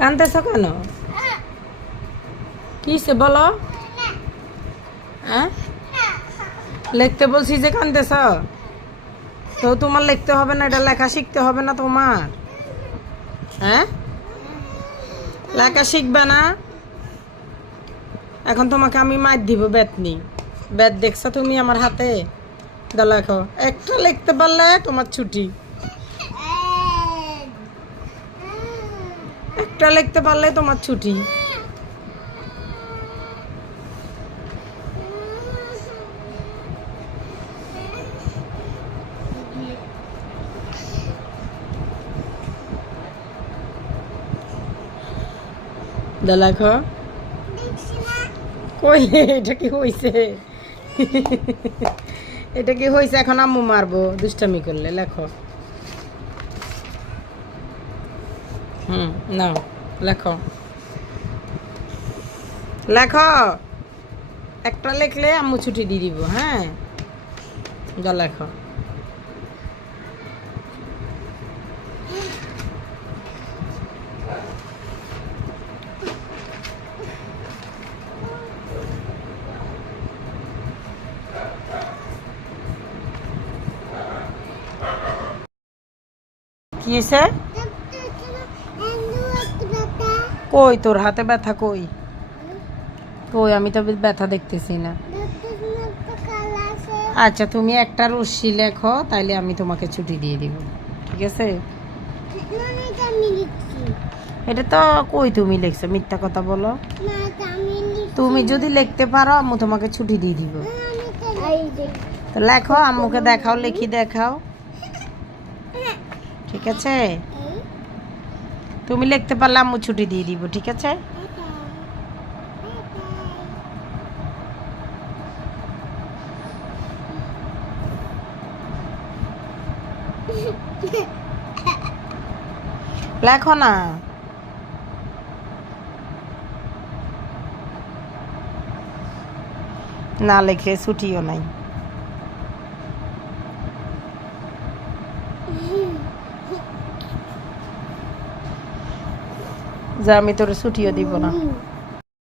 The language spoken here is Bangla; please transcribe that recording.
কাঁদতেছ কেন? কিসে বলো? হ্যাঁ, লিখতে বলছি যে কাঁদতেছ? তো তোমার লিখতে হবে না, এটা লেখা শিখতে হবে না তোমার? হ্যাঁ, লেখা শিখবে না? এখন তোমাকে আমি মার দিব বেতনি। বেত দেখছো তুমি আমার হাতে? দা লেখো, একটা লিখতে পারলে তোমার ছুটি। একটা লিখতে পারলে তোমার ছুটি। দা লেখো। কই, এটা কি হয়েছে? এটা কি হয়েছে? এখন আম্মু মারবো দুষ্টামি করলে। লেখো। নাও লেখো। লেখো, একটা লিখলে আম্মু ছুটি দিয়ে দিব। হ্যাঁ, যা লেখো। কি হয়েছে? কই তোর হাতে ব্যথা? কই কই, আমি তো ব্যথা দেখতেছি না। আচ্ছা, তুমি একটা রশ্মি লেখো, তাইলে আমি তোমাকে ছুটি দিয়ে দিব। ঠিক আছে? এটা তো কই তুমি লিখছো? মিথ্যা কথা বলো। তুমি যদি লিখতে পারো আম্মু তোমাকে ছুটি দিয়ে দিব। তো লেখো, আম্মুকে দেখাও, লিখি দেখাও। ঠিক আছে? তুমি লিখতে পারলে আম্মু ছুটি দিয়ে দিব। ঠিক আছে? লেখো না। না লিখলে ছুটিও নাই। যা, আমি তোর ছুটিও দিব না।